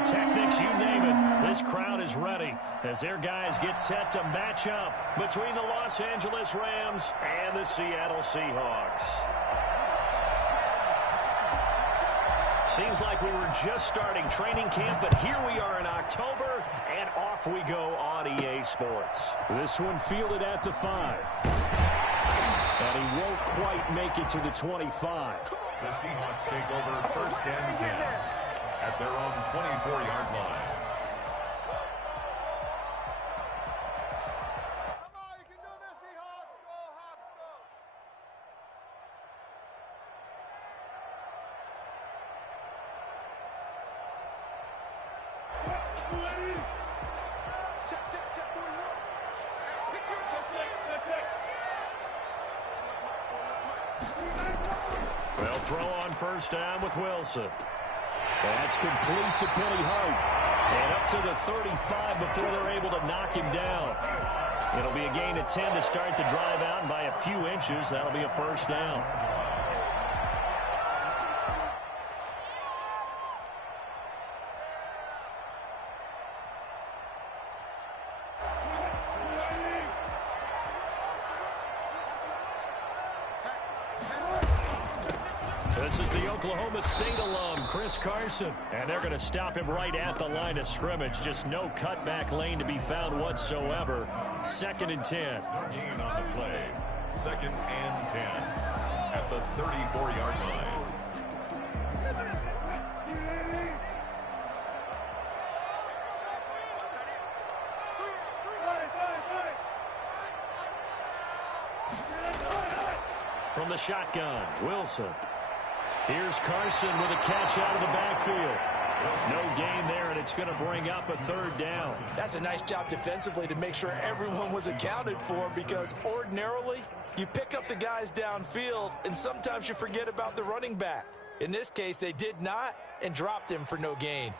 Pyrotechnics, you name it. This crowd is ready as their guys get set to match up between the Los Angeles Rams and the Seattle Seahawks. Seems like we were just starting training camp, but here we are in October, and off we go on EA Sports. This one fielded at the 5. And he won't quite make it to the 25. The Seahawks take over first and 10 at their own 24-yard line. They'll throw on first down with Wilson. That's complete to Penny Hart. And up to the 35 before they're able to knock him down. It'll be a gain of 10 to start the drive out, and by a few inches, that'll be a first down. This is the Oklahoma State alum, Chris Carson. And they're going to stop him right at the line of scrimmage. Just no cutback lane to be found whatsoever. 2nd and 10. Gain on the play. 2nd and 10 at the 34-yard line. From the shotgun, Wilson. Here's Carson with a catch out of the backfield. No gain there, and it's going to bring up a 3rd down. That's a nice job defensively to make sure everyone was accounted for, because ordinarily you pick up the guys downfield and sometimes you forget about the running back. In this case, they did not and dropped him for no gain.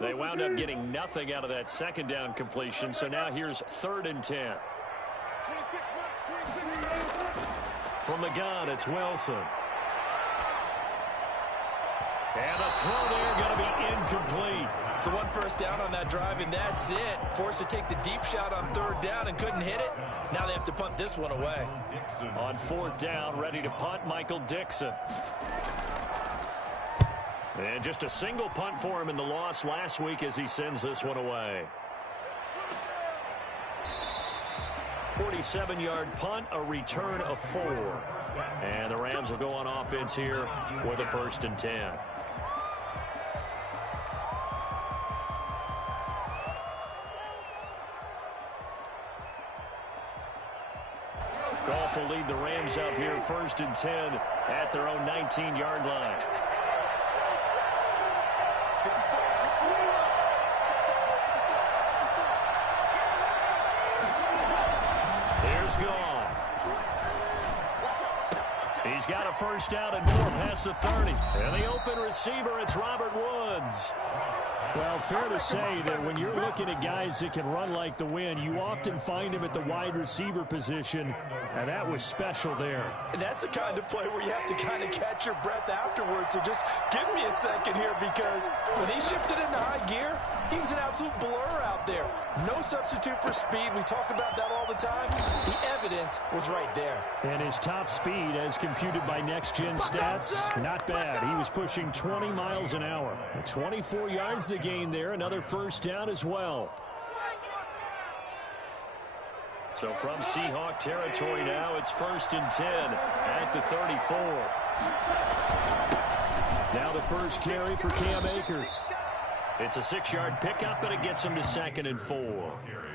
They wound up getting nothing out of that 2nd down completion, so now here's 3rd and 10. From the gun, it's Wilson. And a throw there going to be incomplete. So 1 first down on that drive, and that's it. Forced to take the deep shot on 3rd down and couldn't hit it. Now they have to punt this one away. On 4th down, ready to punt, Michael Dixon. And just a single punt for him in the loss last week as he sends this one away. 47-yard punt, a return of 4. And the Rams will go on offense here with a 1st and 10. Goff will lead the Rams up here 1st and 10 at their own 19-yard line. He's got a 1st down and more past the 30. And the open receiver, it's Robert Woods. Well, fair to say that when you're looking at guys that can run like the wind, you often find them at the wide receiver position, and that was special there. And that's the kind of play where you have to kind of catch your breath afterwards. So just give me a second here, because when he shifted into high gear, he was an absolute blur out there. No substitute for speed. We talk about that all the time. The evidence was right there. And his top speed, as computed by Next Gen Stats, not bad. He was pushing 20 miles an hour. 24 yards to gain there. Another 1st down as well. So from Seahawk territory now, it's 1st and 10 at the 34. Now the first carry for Cam Akers. It's a 6-yard pickup, but it gets him to 2nd and 4.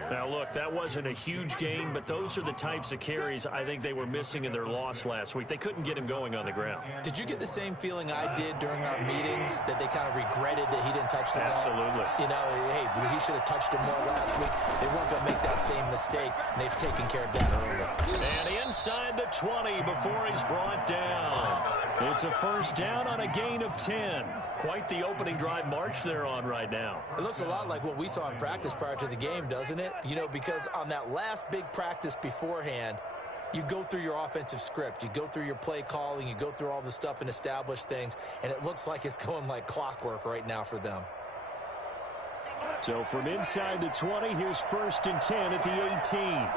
Now, look, that wasn't a huge gain, but those are the types of carries I think they were missing in their loss last week. They couldn't get him going on the ground. Did you get the same feeling I did during our meetings, that they kind of regretted that he didn't touch the ball? Absolutely. You know, hey, he should have touched him more last week. They weren't going to make that same mistake, and they've taken care of that early. And inside the 20 before he's brought down. It's a 1st down on a gain of 10. Quite the opening drive march they're on right now. It looks a lot like what we saw in practice prior to the game, doesn't it? You know, because on that last big practice beforehand, you go through your offensive script. You go through your play calling. You go through all the stuff and establish things, and it looks like it's going like clockwork right now for them. So from inside the 20, here's 1st and 10 at the 18.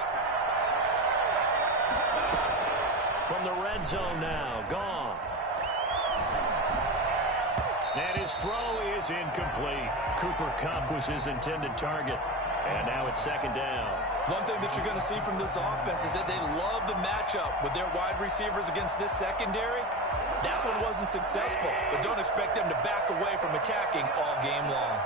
From the red zone now, Goff. And his throw is incomplete. Cooper Kupp was his intended target. And now it's 2nd down. One thing that you're going to see from this offense is that they love the matchup with their wide receivers against this secondary. That one wasn't successful, but don't expect them to back away from attacking all game long.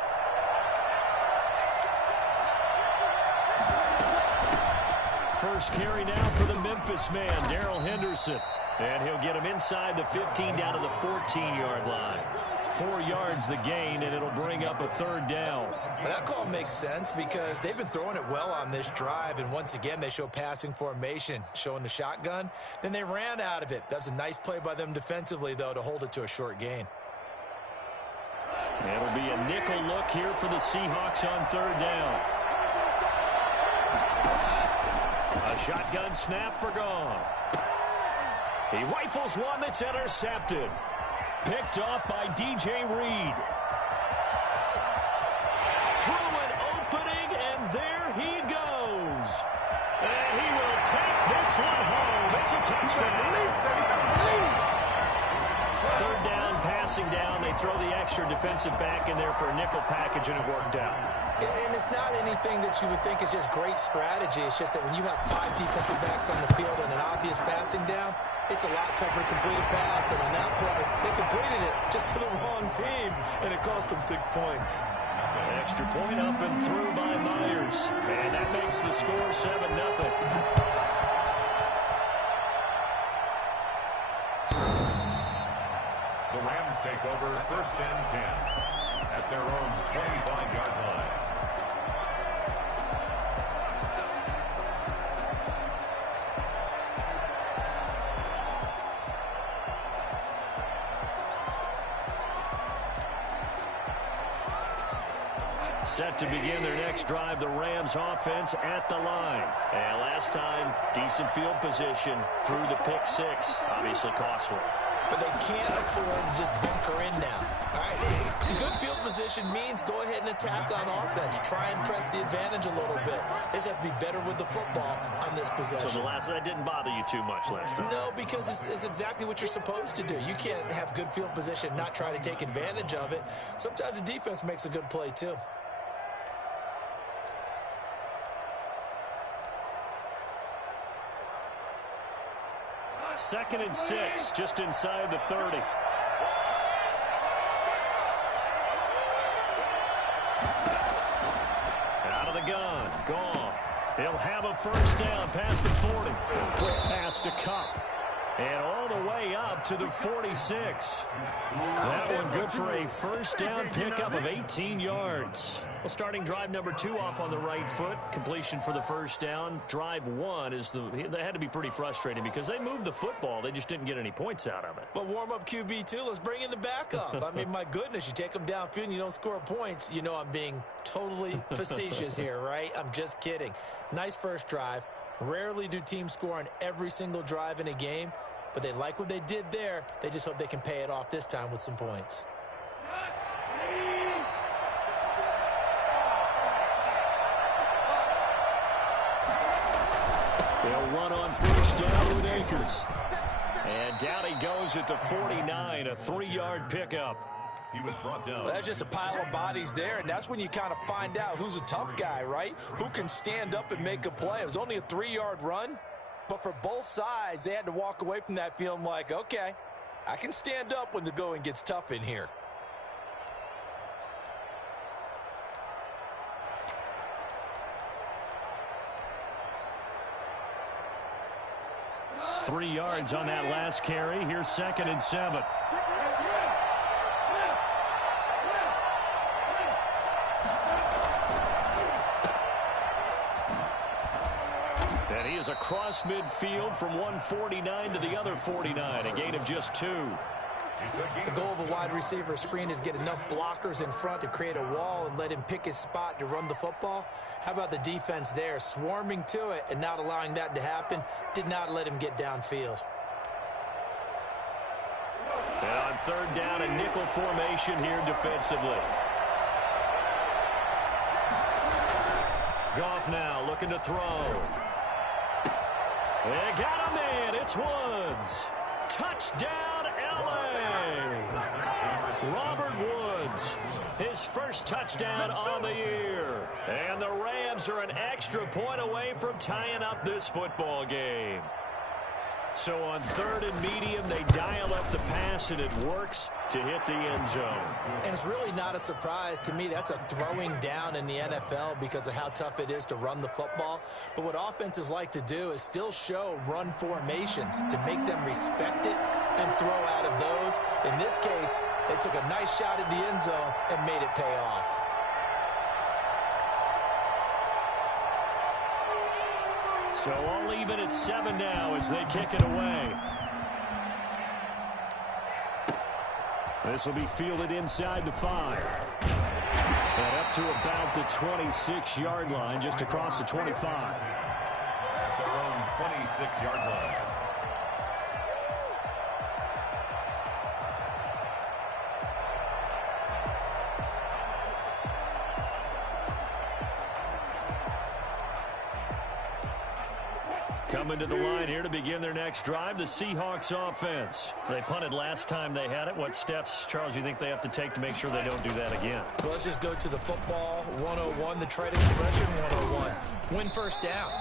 First carry now for the Memphis man, Darrell Henderson. And he'll get him inside the 15 down to the 14-yard line. 4 yards the gain, and it'll bring up a 3rd down. But that call makes sense because they've been throwing it well on this drive, and once again they show passing formation, showing the shotgun. Then they ran out of it. That's a nice play by them defensively, though, to hold it to a short gain. It'll be a nickel look here for the Seahawks on 3rd down. A shotgun snap for Goff. He rifles one that's intercepted. Picked off by DJ Reed. Through an opening, and there he goes. And he will take this one home. It's a touchdown. 3rd down, passing down. They throw the extra defensive back in there for a nickel package, and it worked out. And it's not anything that you would think is just great strategy. It's just that when you have 5 defensive backs on the field and an obvious passing down, it's a lot tougher to complete a pass. And on that play, they completed it just to the wrong team, and it cost them 6 points. An extra point up and through by Myers. And that makes the score 7-0. The Rams take over 1st and 10 at their own 25-yard line. Set to begin their next drive, the Rams offense at the line. And last time, decent field position through the pick 6. Obviously costly. But they can't afford to just bunker in now. All right, good field position means go ahead and attack on offense. Try and press the advantage a little bit. They just have to be better with the football on this possession. So that didn't bother you too much last time? No, because it's exactly what you're supposed to do. You can't have good field position, not try to take advantage of it. Sometimes the defense makes a good play too. Second and 6, just inside the 30. Out of the gun, Goff. He'll have a 1st down past the 40. Quick pass to Kupp. And all the way up to the 46. That one good for a 1st down pickup of 18 yards. Well, starting drive number 2 off on the right foot. Completion for the 1st down. Drive 1 they had to be pretty frustrating because they moved the football. They just didn't get any points out of it. But warm-up QB, too. Let's bring in the backup. I mean, my goodness, you take them downfield and you don't score points. You know I'm being totally facetious here, right? I'm just kidding. Nice first drive. Rarely do teams score on every single drive in a game, but they like what they did there. They just hope they can pay it off this time with some points. They'll run on 1st down with Akers. And down he goes at the 49, a 3-yard pickup. He was brought down. Well, that's just a pile of bodies there, and that's when you kind of find out who's a tough guy, right? Who can stand up and make a play. It was only a 3-yard run, but for both sides, they had to walk away from that feeling like, okay, I can stand up when the going gets tough in here. Three yards on that last carry. Here's 2nd and 7. And he is across midfield from one 49 to the other 49, a gain of just 2. The goal of a wide receiver screen is get enough blockers in front to create a wall and let him pick his spot to run the football. How about the defense there, swarming to it and not allowing that to happen? Did not let him get downfield. And on third down, a nickel formation here defensively. Goff now looking to throw. They got a man. It's Woods. Touchdown, L.A. Robert Woods, his first touchdown on the year. And the Rams are an extra point away from tying up this football game. So on third and medium, they dial up the pass, and it works to hit the end zone. And it's really not a surprise to me. That's a throwing down in the NFL because of how tough it is to run the football. But what offenses like to do is still show run formations to make them respect it and throw out of those. In this case, they took a nice shot at the end zone and made it pay off. So all even at 7 now as they kick it away. This will be fielded inside the 5. And up to about the 26-yard line, just across the 25. Their own 26-yard line. Coming to the line here to begin their next drive, the Seahawks offense. They punted last time they had it. What steps, Charles, you think they have to take to make sure they don't do that again? Well, let's just go to the football 101, the trade expression 101. Win first down.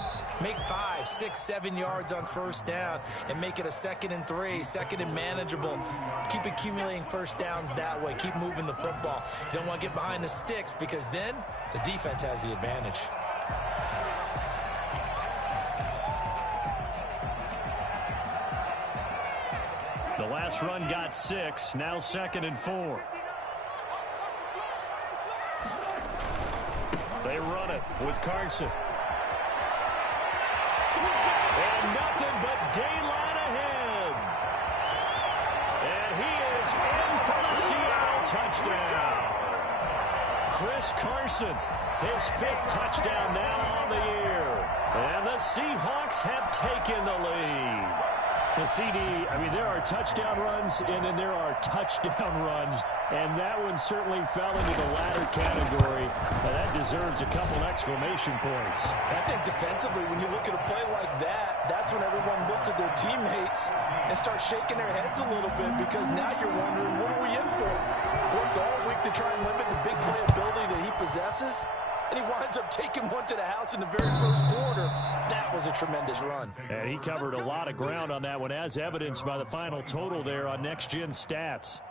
Make 5, 6, 7 yards on first down and make it a 2nd and 3, 2nd and manageable. Keep accumulating first downs that way. Keep moving the football. You don't want to get behind the sticks because then the defense has the advantage. The last run got 6, now 2nd and 4. They run it with Carson. And nothing but daylight ahead. And he is in for the Seattle touchdown. Chris Carson, his 5th touchdown now on the year. And the Seahawks have taken the lead. The CD, I mean, there are touchdown runs, and then there are touchdown runs, and that one certainly fell into the latter category. Now, that deserves a couple exclamation points. I think defensively, when you look at a play like that, that's when everyone looks at their teammates and starts shaking their heads a little bit because now you're wondering, what are we in for? Worked all week to try and limit the big play ability that he possesses, and he winds up taking one to the house in the very first quarter. That was a tremendous run. And he covered a lot of ground on that one, as evidenced by the final total there on Next Gen Stats.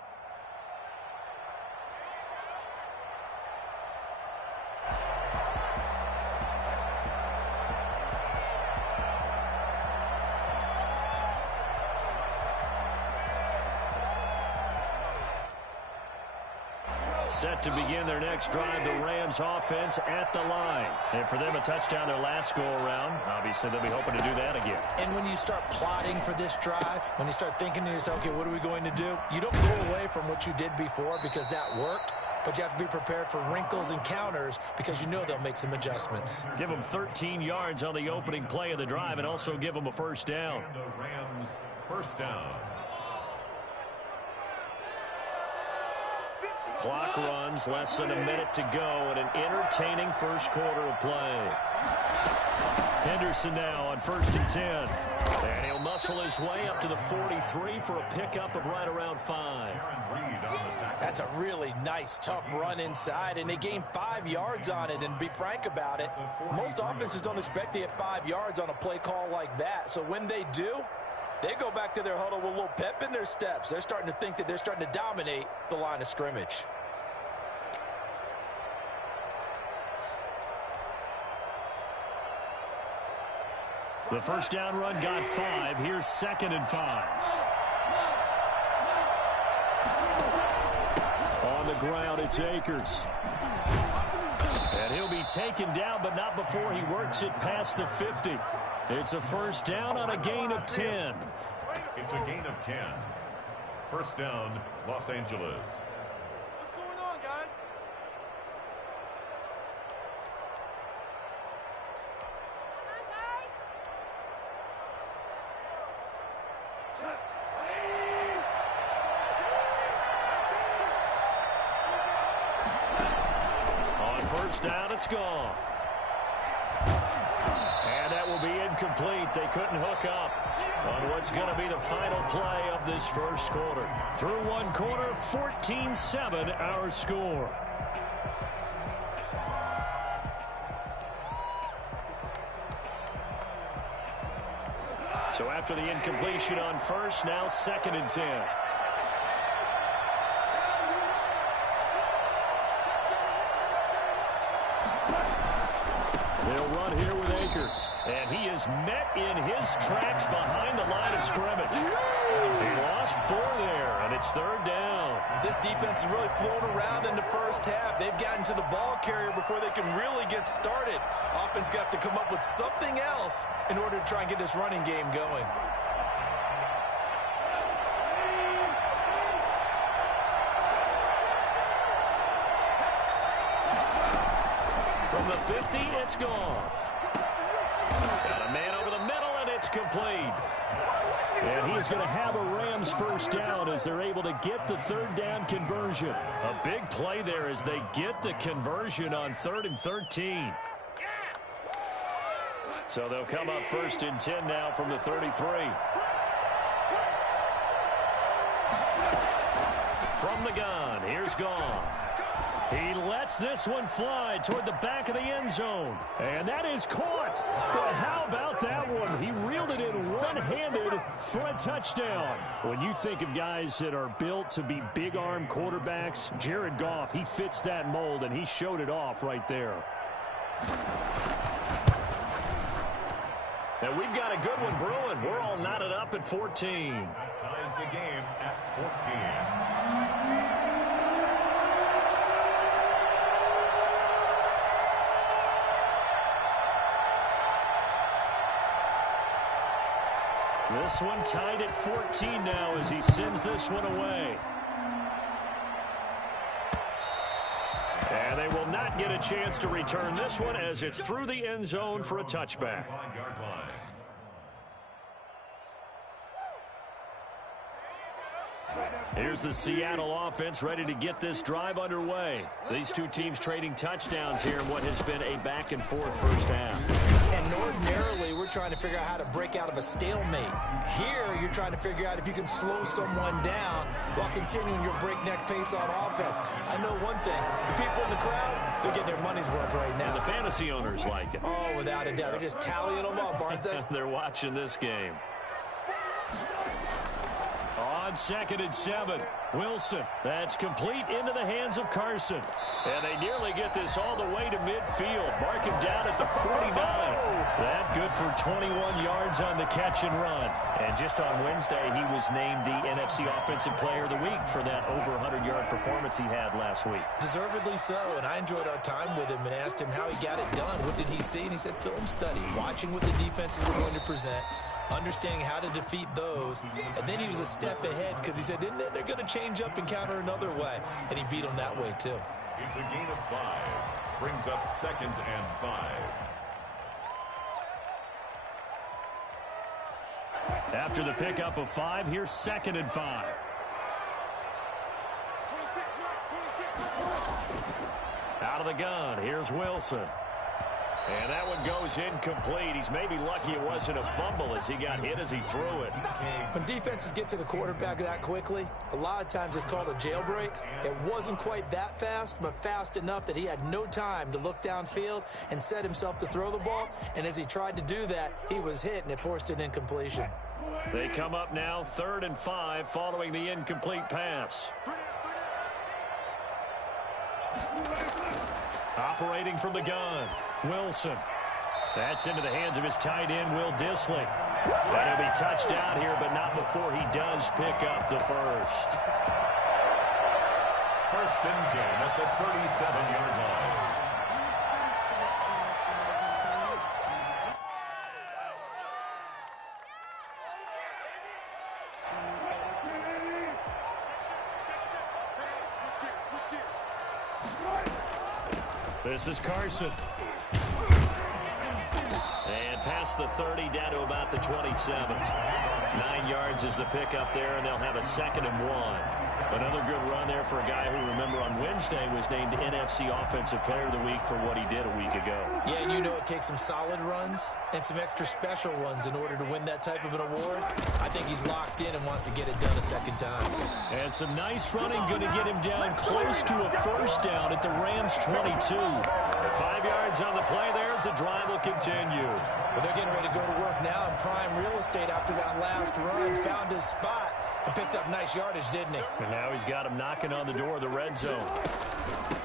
Set to begin their next drive, the Rams offense at the line. And for them, a touchdown their last go-around. Obviously, they'll be hoping to do that again. And when you start plotting for this drive, when you start thinking to yourself, okay, what are we going to do? You don't go away from what you did before because that worked, but you have to be prepared for wrinkles and counters because you know they'll make some adjustments. Give them 13 yards on the opening play of the drive and also give them a first down. And the Rams first down. Clock runs, less than a minute to go, and an entertaining first quarter of play. Henderson now on 1st and 10. And he'll muscle his way up to the 43 for a pickup of right around 5. That's a really nice, tough run inside, and they gained 5 yards on it. And to be frank about it, most offenses don't expect to get 5 yards on a play call like that. So when they do, they go back to their huddle with a little pep in their steps. They're starting to think that they're starting to dominate the line of scrimmage. The first down run got 5. Here's 2nd and 5. On the ground, it's Akers. And he'll be taken down, but not before he works it past the 50. It's a first down on a gain of 10. It's a gain of 10. First down, Los Angeles. What's going on, guys? On first down, it's gone. And that will be incomplete. They couldn't hook up on what's going to be the final play of this first quarter. Through one quarter, 14-7 our score. So after the incompletion on first, now 2nd and 10. They'll run here with Akers. And he is met in his tracks behind the line of scrimmage. He lost 4 there, and it's 3rd down. This defense is really flown around in the first half. They've gotten to the ball carrier before they can really get started. Offense got to come up with something else in order to try and get this running game going. From the 50, it's gone. Got a man over the middle, and it's complete. And he's going to have a Rams first down as they're able to get the 3rd down conversion. A big play there as they get the conversion on 3rd and 13. So they'll come up 1st and 10 now from the 33. From the gun, here's Goff. He lets this one fly toward the back of the end zone. And that is caught. But how about that one? He reeled it in one-handed for a touchdown. When you think of guys that are built to be big-arm quarterbacks, Jared Goff, he fits that mold, and he showed it off right there. And we've got a good one brewing. We're all knotted up at 14. That ties the game at 14. This one tied at 14 now as he sends this one away. And they will not get a chance to return this one as it's through the end zone for a touchback. Here's the Seattle offense ready to get this drive underway. These two teams trading touchdowns here in what has been a back-and-forth first half. And ordinarily, we're trying to figure out how to break out of a stalemate. Here, you're trying to figure out if you can slow someone down while continuing your breakneck pace on offense. I know one thing. The people in the crowd, they're getting their money's worth right now. And the fantasy owners like it. Oh, without a doubt. They're just tallying them up, aren't they? They're watching this game. On 2nd and 7, Wilson. That's complete into the hands of Carson. And they nearly get this all the way to midfield. Mark him down at the 49. That good for 21 yards on the catch and run. And just on Wednesday, he was named the NFC Offensive Player of the Week for that over 100-yard performance he had last week. Deservedly so, and I enjoyed our time with him and asked him how he got it done. What did he see? And he said film study, watching what the defenses were going to present, understanding how to defeat those, and then he was a step ahead because he said, and then they're going to change up and counter another way, and he beat them that way too. It's a gain of 5. Brings up 2nd and 5. After the pickup of 5, here's 2nd and 5. Out of the gun, here's Wilson. And that one goes incomplete. He's maybe lucky it wasn't a fumble as he got hit as he threw it. When defenses get to the quarterback that quickly, a lot of times it's called a jailbreak. It wasn't quite that fast, but fast enough that he had no time to look downfield and set himself to throw the ball. And as he tried to do that, he was hit, and it forced an incompletion. They come up now 3rd and 5 following the incomplete pass. Operating from the gun, Wilson. That's into the hands of his tight end, Will Dissly. And he'll be touched out here, but not before he does pick up the first. 1st and 10 at the 37-yard line. This is Carson. And past the 30, down to about the 27. 9 yards is the pickup there, and they'll have a 2nd and 1. Another good run there for a guy who, remember, on Wednesday was named NFC Offensive Player of the Week for what he did a week ago. Yeah, and you know it takes some solid runs and some extra special ones in order to win that type of an award. I think he's locked in and wants to get it done a second time. And some nice running, going to get him down close to a first down at the Rams' 22. 5 yards on the play there as the drive will continue. Well, they're getting ready to go to work now in prime real estate after that last run. Found his spot and picked up nice yardage, didn't he? And now he's got him knocking on the door of the red zone.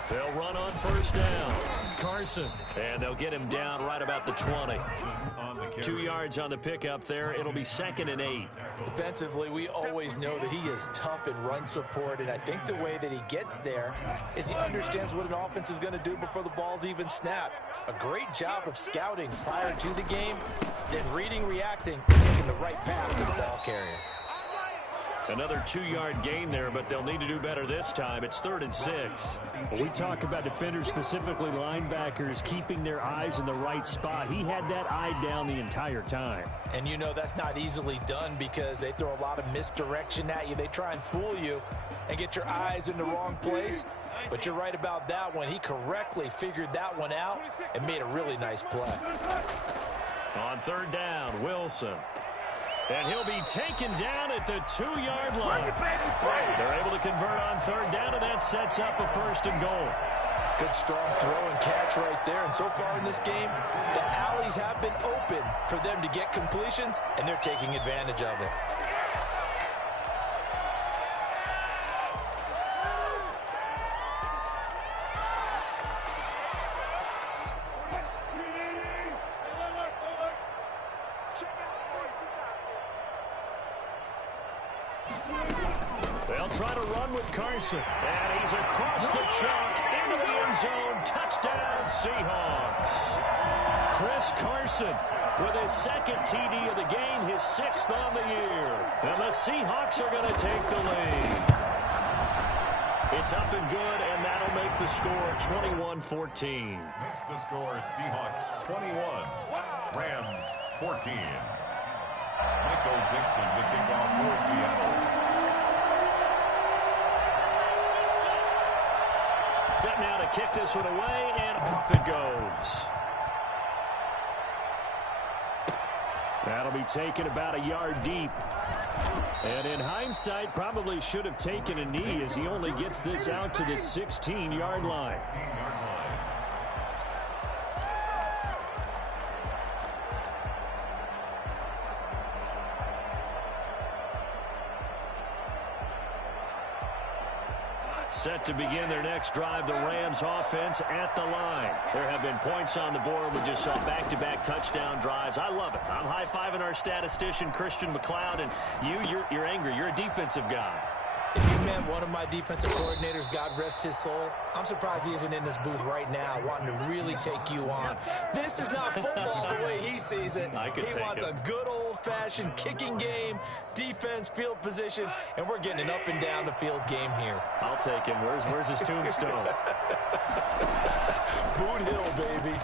They'll run on first down. Carson. And they'll get him down right about the 20. 2 yards on the pickup there. It'll be 2nd and 8. Defensively, we always know that he is tough in run support, and I think the way that he gets there is he understands what an offense is going to do before the ball's even snapped. A great job of scouting prior to the game, then reading, reacting, and taking the right path to the ball carrier. Another 2-yard gain there, but they'll need to do better this time. It's 3rd and 6. When we talk about defenders, specifically linebackers, keeping their eyes in the right spot, he had that eye down the entire time. And you know that's not easily done because they throw a lot of misdirection at you. They try and fool you and get your eyes in the wrong place. But you're right about that one. He correctly figured that one out and made a really nice play. On 3rd down, Wilson. And he'll be taken down at the 2-yard line. They're able to convert on 3rd down, and that sets up a 1st and goal. Good strong throw and catch right there. And so far in this game, the alleys have been open for them to get completions, and they're taking advantage of it. They'll try to run with Carson. And he's across the chalk into the end zone. Touchdown, Seahawks. Chris Carson with his 2nd TD of the game, his 6th on the year. And the Seahawks are going to take the lead. It's up and good, and that'll make the score 21-14. Makes the score Seahawks 21, Rams 14. Michael Dixon to kick off for Seattle. Set now to kick this one away, and off it goes. That'll be taken about a yard deep. And in hindsight, probably should have taken a knee as he only gets this out to the 16-yard line. Set to begin their next drive, the Rams offense at the line. There have been points on the board. We just saw back-to-back touchdown drives. I love it. I'm high-fiving our statistician, Christian McLeod, and you're angry. You're a defensive guy. If you met one of my defensive coordinators, God rest his soul, I'm surprised he isn't in this booth right now wanting to really take you on. This is not football the way he sees it. He wants a good old-fashioned kicking game, defense, field position, and we're getting an up-and-down-the-field game here. I'll take him. Where's his tombstone? Boot Hill, baby.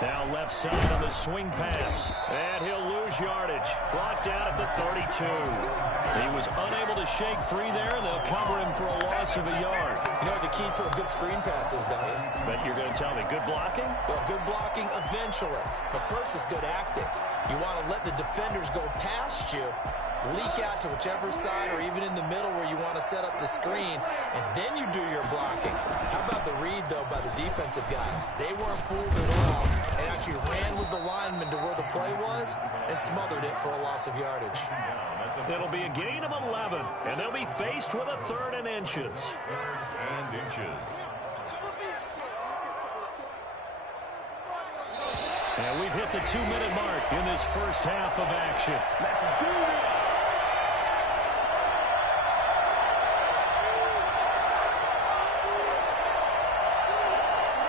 Now left side on the swing pass. And he'll lose yardage. Brought down at the 32. He was unable to shake free there. They'll cover him for a loss of a yard. You know what the key to a good screen pass is, don't you? But you're going to tell me, good blocking? Well, good blocking eventually. But first is good acting. You want to let the defenders go past you, leak out to whichever side or even in the middle where you want to set up the screen, and then you do your blocking. How about the read, though, by the defensive guys? They weren't fooled at all and actually ran with the lineman to where the play was and smothered it for a loss of yardage. It'll be a gain of 11, and they'll be faced with a 3rd and inches. 3rd and inches. And we've hit the 2-minute mark in this first half of action. Let's do it!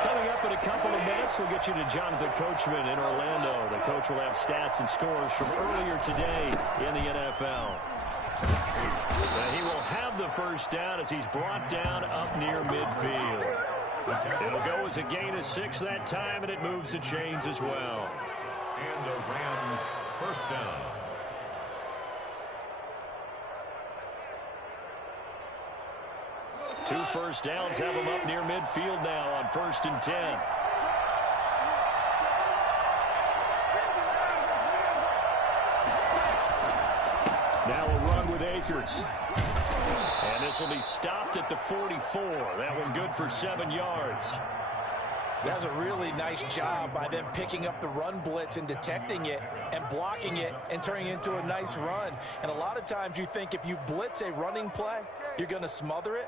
Coming up in a couple of minutes, we'll get you to Jonathan Coachman in Orlando. The coach will have stats and scores from earlier today in the NFL. And he will have the first down as he's brought down up near midfield. It'll go as a gain of 6 that time, and it moves the chains as well. And the Rams first down. Two first downs have them up near midfield now on 1st and 10. Now a run with Akers. And this will be stopped at the 44. That one good for 7 yards. That's a really nice job by them picking up the run blitz and detecting it and blocking it and turning it into a nice run. And a lot of times you think if you blitz a running play, you're going to smother it.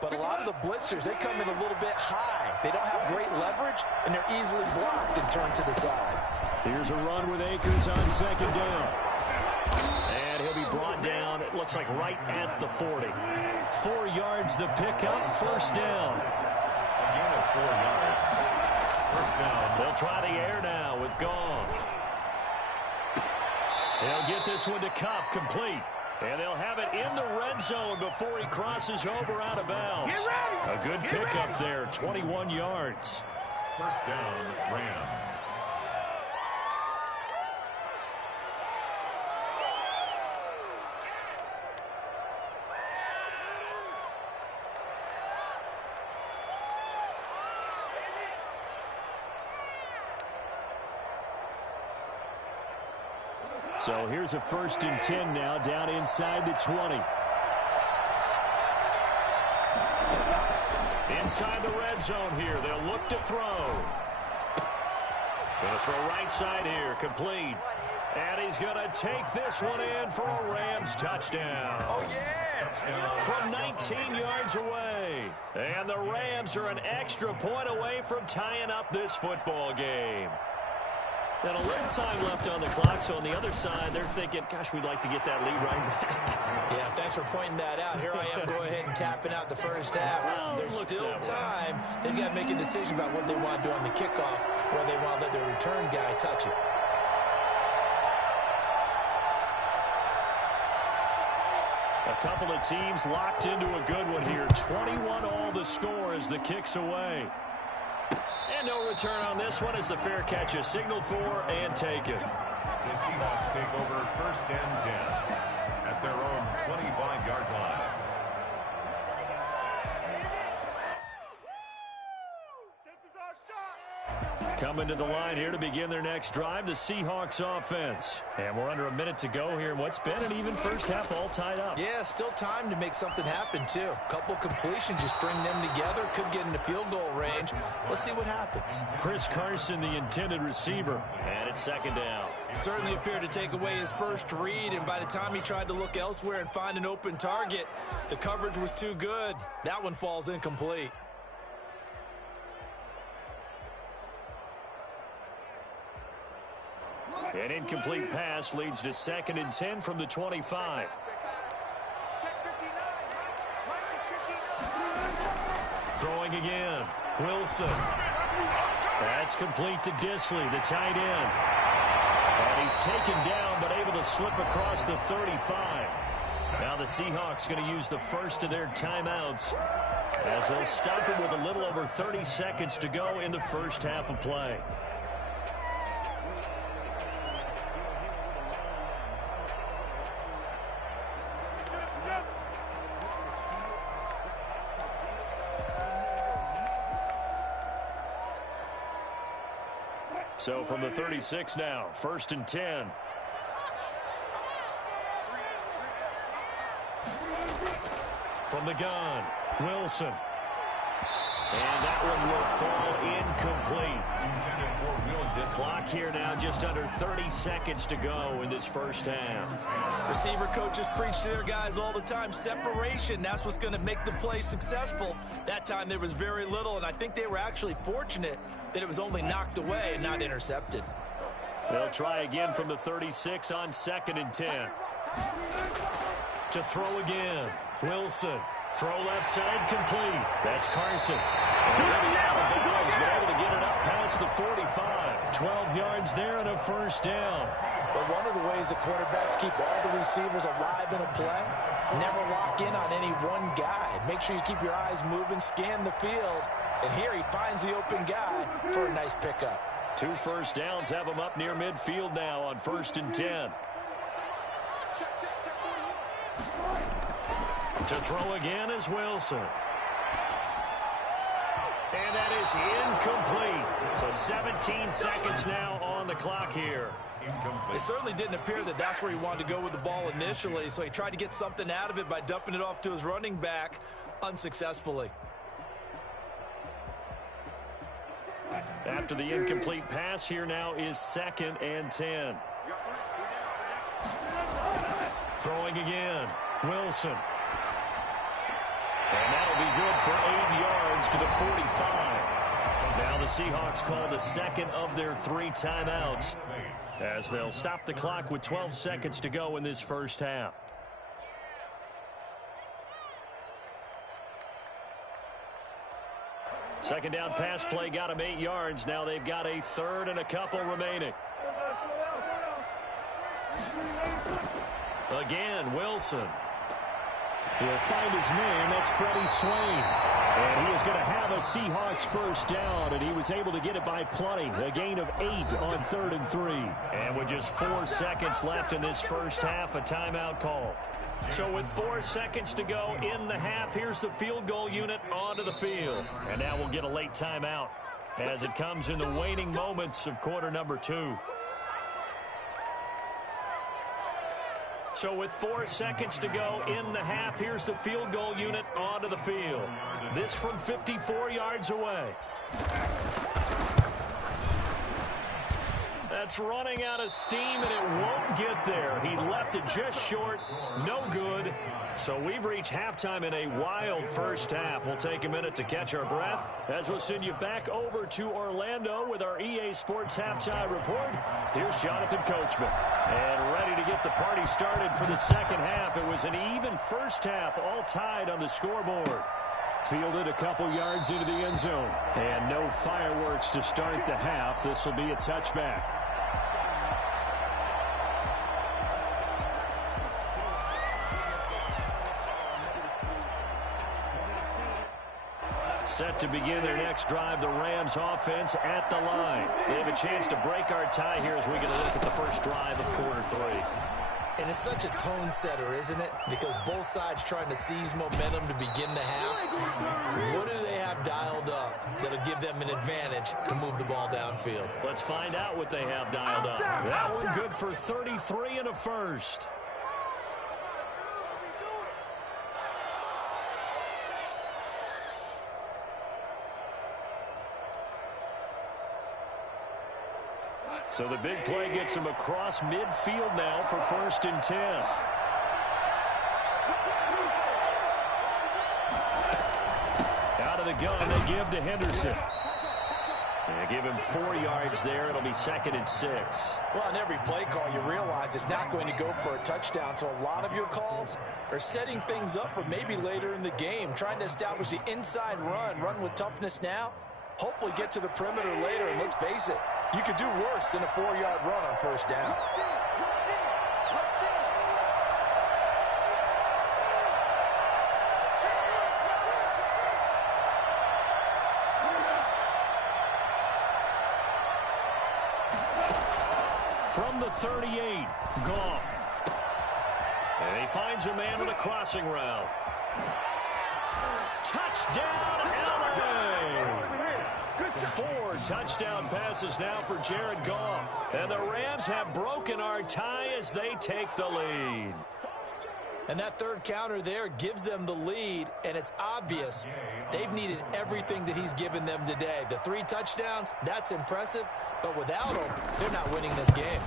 But a lot of the blitzers, they come in a little bit high. They don't have great leverage, and they're easily blocked and turned to the side. Here's a run with Akers on 2nd down. And he'll be brought down, it looks like right at the 40. 4 yards the pickup, 1st down. A gain of 4 yards. First down. They'll try the air now with Goff. They'll get this one to Kupp, complete. And they'll have it in the red zone before he crosses over out of bounds. A good pickup there, 21 yards. First down, Rams. So here's a 1st and 10 now, down inside the 20. Inside the red zone here, they'll look to throw. Going to throw right side here, complete. And he's going to take this one in for a Rams touchdown. Oh, yeah! From 19 yards away. And the Rams are an extra point away from tying up this football game. And a little time left on the clock, so on the other side, they're thinking, gosh, we'd like to get that lead right back. Yeah, thanks for pointing that out. Here I am going ahead and tapping out the first half. Well, There's still time. They've got to make a decision about what they want to do on the kickoff, where they want to let their return guy touch it. A couple of teams locked into a good one here. 21 all the score as the kick's away. And no return on this one as the fair catch is signaled for and taken. The Seahawks take over 1st and 10 at their own 25-yard line. Coming to the line here to begin their next drive, the Seahawks offense. And we're under a minute to go here in what's been an even first half, all tied up. Yeah, still time to make something happen, too. A couple completions, you string them together, could get into field goal range. Let's see what happens. Chris Carson, the intended receiver, and it's 2nd down. Certainly appeared to take away his first read, and by the time he tried to look elsewhere and find an open target, the coverage was too good. That one falls incomplete. An incomplete pass leads to 2nd and 10 from the 25. Throwing again. Wilson. That's complete to Disley, the tight end. And he's taken down but able to slip across the 35. Now the Seahawks going to use the first of their timeouts as they'll stop it with a little over 30 seconds to go in the first half of play. So from the 36 now, 1st and 10. From the gun, Wilson. And that one will fall incomplete. Clock here now, just under 30 seconds to go in this first half. Receiver coaches preach to their guys all the time. Separation, that's what's going to make the play successful. That time there was very little, and I think they were actually fortunate that it was only knocked away and not intercepted. They'll try again from the 36 on 2nd and 10. To throw again, Wilson. Throw left side, complete. That's Carson. Out of bounds, but able to get it up past the 45. 12 yards there and a first down. But one of the ways the quarterbacks keep all the receivers alive in a play, never lock in on any one guy. Make sure you keep your eyes moving, scan the field, And here he finds the open guy for a nice pickup. 2 first downs have him up near midfield now on 1st and 10. To throw again is Wilson. And that is incomplete. So 17 seconds now on the clock here. It certainly didn't appear that that's where he wanted to go with the ball initially, so he tried to get something out of it by dumping it off to his running back unsuccessfully. After the incomplete pass, here now is 2nd and 10. Throwing again, Wilson. And that'll be good for 8 yards to the 45. Now the Seahawks call the second of their 3 timeouts, as they'll stop the clock with 12 seconds to go in this first half. Second down pass play got him 8 yards. Now they've got a 3rd and a couple remaining. Again, Wilson. He'll find his man. That's Freddie Swain. And he is going to have a Seahawks first down, and he was able to get it by plenty. A gain of 8 on 3rd and 3. And with just 4 seconds left in this first half, a timeout call. So with 4 seconds to go in the half, here's the field goal unit onto the field. And now we'll get a late timeout as it comes in the waning moments of quarter number 2. So with 4 seconds to go in the half, here's the field goal unit onto the field. This from 54 yards away. That's running out of steam, and it won't get there. He left it just short. No good. So we've reached halftime in a wild first half. We'll take a minute to catch our breath as we'll send you back over to Orlando with our EA Sports Halftime Report. Here's Jonathan Coachman. And ready to get the party started for the second half. It was an even first half, all tied on the scoreboard. Fielded a couple yards into the end zone. And no fireworks to start the half. This will be a touchback. Set to begin their next drive, the Rams offense at the line. They have a chance to break our tie here as we get a look at the first drive of quarter 3. And it's such a tone setter, isn't it? Because both sides trying to seize momentum to begin the half. What do they have dialed up that'll give them an advantage to move the ball downfield? Let's find out what they have dialed up. That one good for 33 and a first. So the big play gets him across midfield now for 1st and 10. Out of the gun, they give to Henderson. They give him 4 yards there. It'll be 2nd and 6. Well, on every play call, you realize it's not going to go for a touchdown. So a lot of your calls are setting things up for maybe later in the game, trying to establish the inside run with toughness now, hopefully get to the perimeter later. And let's face it, you could do worse than a 4-yard run on first down. From the 38, Goff. And he finds a man on a crossing route. Touchdown, LA! 4 touchdown passes now for Jared Goff. And the Rams have broken our tie as they take the lead. And that third counter there gives them the lead, and it's obvious they've needed everything that he's given them today. The 3 touchdowns, that's impressive, but without him, they're not winning this game.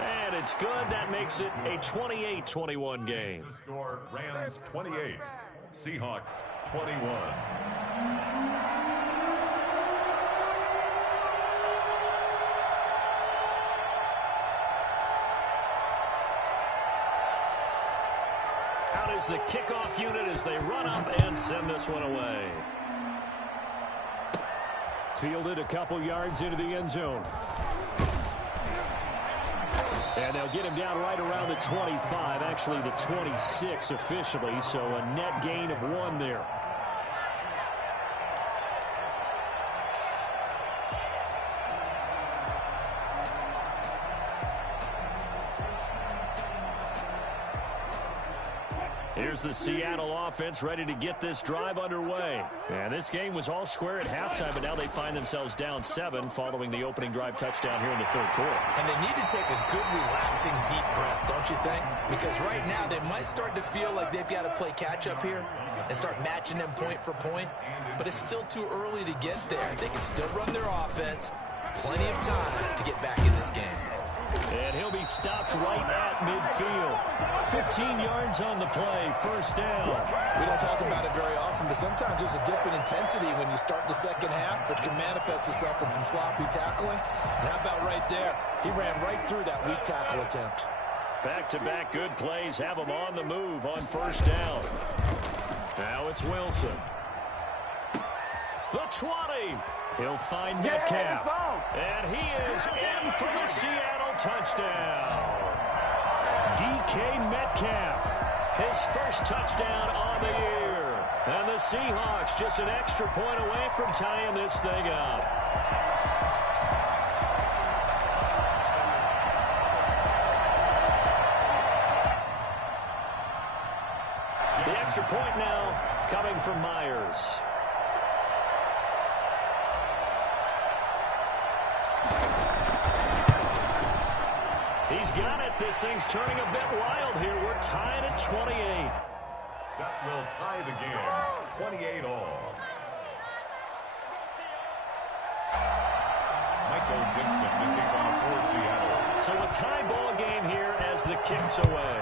And it's good. That makes it a 28-21 game. The score, Rams 28, Seahawks 21. Is the kickoff unit as they run up and send this one away. Fielded a couple yards into the end zone. And they'll get him down right around the 25, actually the 26 officially, so a net gain of 1 there. Here's the Seattle offense ready to get this drive underway. And this game was all square at halftime, but now they find themselves down 7 following the opening drive touchdown here in the third quarter. And they need to take a good, relaxing, deep breath, don't you think? Because right now they might start to feel like they've got to play catch-up here and start matching them point for point. But it's still too early to get there. They can still run their offense. Plenty of time to get back in this game. And he'll be stopped right at midfield. 15 yards on the play, first down. We don't talk about it very often, but sometimes there's a dip in intensity when you start the second half, which can manifest itself in some sloppy tackling. And how about right there? He ran right through that weak tackle attempt. Back-to-back good plays have him on the move on first down. Now it's Wilson. The 20. He'll find Metcalf. And he is in for the Seattle touchdown. DK Metcalf, his first touchdown on the year. And the Seahawks just an extra point away from tying this thing up. The extra point now coming from Myers. He's got it. This thing's turning a bit wild here. We're tied at 28. That will tie the game. 28 all. Michael Dixon to kick off for Seattle. So a tie ball game here as the kick's away.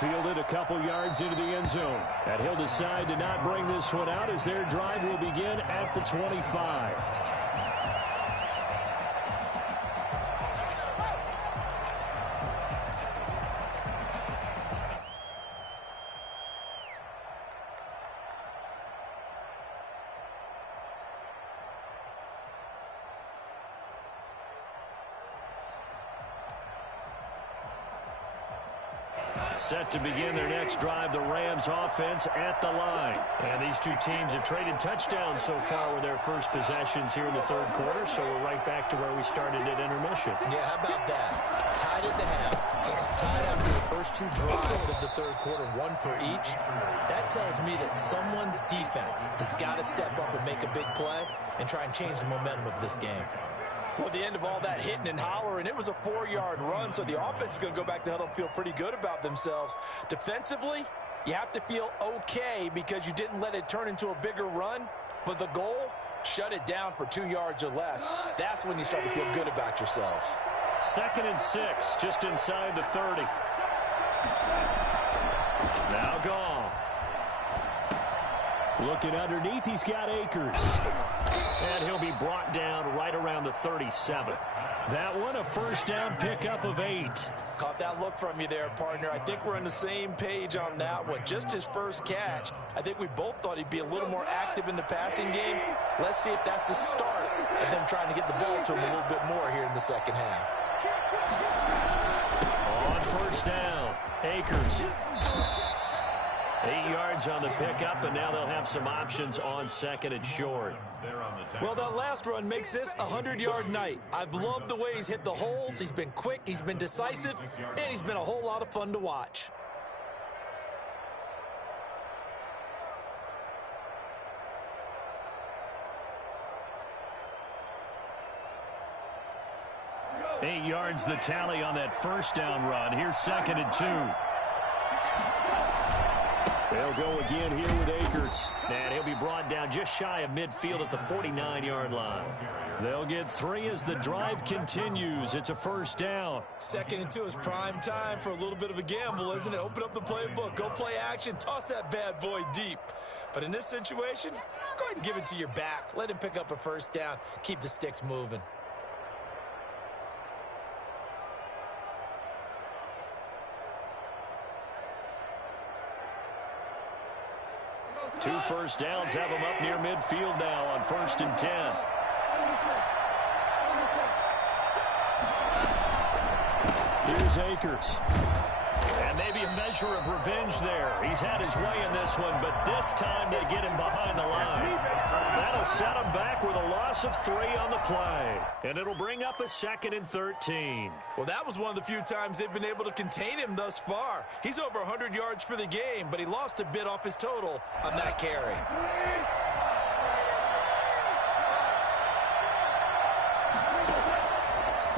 Fielded a couple yards into the end zone. And he'll decide to not bring this one out as their drive will begin at the 25. Set to begin their next drive, the Rams offense at the line. And these two teams have traded touchdowns so far with their first possessions here in the third quarter, so we're right back to where we started at intermission. Yeah, how about that? Tied at the half. Tied after the first two drives of the third quarter, one for each. That tells me that someone's defense has got to step up and make a big play and try and change the momentum of this game. Well, at the end of all that hitting and hollering, it was a 4-yard run, so the offense is going to go back to huddle and feel pretty good about themselves. Defensively, you have to feel okay because you didn't let it turn into a bigger run, but the goal, shut it down for 2 yards or less. That's when you start to feel good about yourselves. 2nd and 6, just inside the 30. Now Goff. Looking underneath, he's got Akers. And he'll be brought down right around the 37. That one, a first down pickup of 8. Caught that look from you there, partner. I think we're on the same page on that one. Just his first catch. I think we both thought he'd be a little more active in the passing game. Let's see if that's the start of them trying to get the ball to him a little bit more here in the second half. On first down, Akers. 8 yards on the pickup, and now they'll have some options on 2nd and short. Well, that last run makes this a 100-yard night. I've loved the way he's hit the holes. He's been quick, he's been decisive, and he's been a whole lot of fun to watch. Eight yards the tally on that first down run. Here's 2nd and 2. They'll go again here with Akers. And he'll be brought down just shy of midfield at the 49-yard line. They'll get 3 as the drive continues. It's a first down. 2nd and 2 is prime time for a little bit of a gamble, isn't it? Open up the playbook, go play action, toss that bad boy deep. But in this situation, go ahead and give it to your back. Let him pick up a first down. Keep the sticks moving. Two first downs have them up near midfield now on 1st and 10. Here's Akers. And maybe a measure of revenge there. He's had his way in this one, but this time they get him behind the line. That'll set him back with a loss of 3 on the play. And it'll bring up a 2nd and 13. Well, that was one of the few times they've been able to contain him thus far. He's over 100 yards for the game, but he lost a bit off his total on that carry.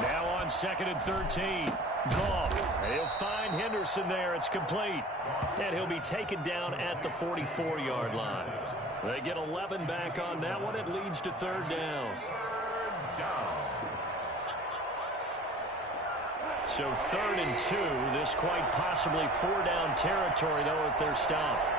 Now on 2nd and 13. Goff. He'll find Henderson there. It's complete. And he'll be taken down at the 44-yard line. They get 11 back on that one. It leads to 3rd down. So 3rd and 2. This quite possibly 4-down territory, though, if they're stopped.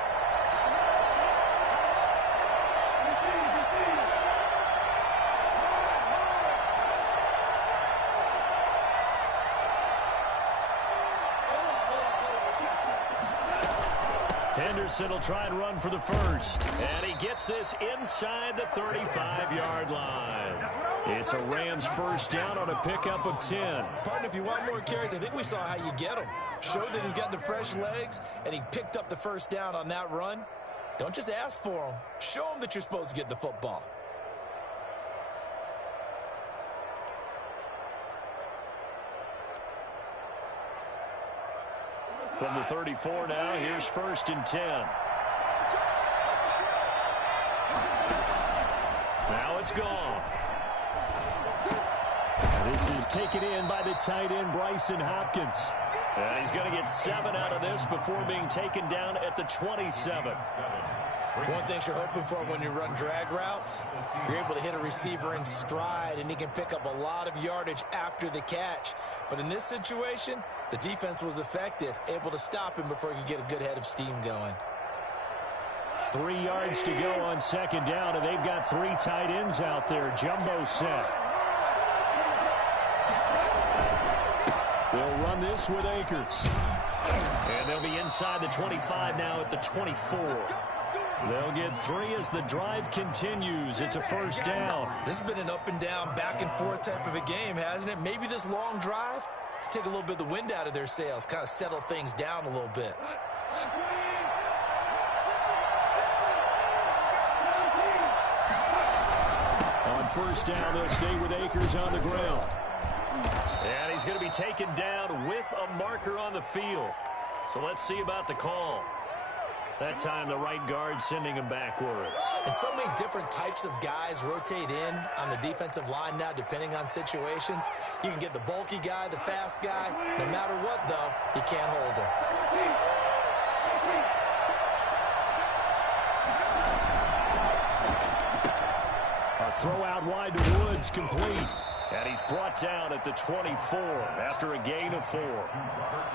Henderson will try and run for the first. And he gets this inside the 35-yard line. It's a Rams first down on a pickup of 10. Partner, if you want more carries, I think we saw how you get them. Showed that he's got the fresh legs, and he picked up the first down on that run. Don't just ask for them. Show them that you're supposed to get the football. From the 34 now, here's 1st and 10. Now it's gone. This is taken in by the tight end, Bryson Hopkins. And he's going to get 7 out of this before being taken down at the 27. One thing you're hoping for when you run drag routes, you're able to hit a receiver in stride, and he can pick up a lot of yardage after the catch. But in this situation, the defense was effective, able to stop him before he could get a good head of steam going. 3 yards to go on 2nd down, and they've got 3 tight ends out there. Jumbo set. They'll run this with Akers. And they'll be inside the 25 now at the 24. They'll get 3 as the drive continues. It's a first down. This has been an up and down, back and forth type of a game, hasn't it? Maybe this long drive could take a little bit of the wind out of their sails, kind of settle things down a little bit. On first down, they'll stay with Akers on the ground. And he's going to be taken down with a marker on the field. So let's see about the call. That time, the right guard sending him backwards. And so many different types of guys rotate in on the defensive line now, depending on situations. You can get the bulky guy, the fast guy. No matter what, though, you can't hold him. A throw out wide to Woods, complete. And he's brought down at the 24 after a gain of 4.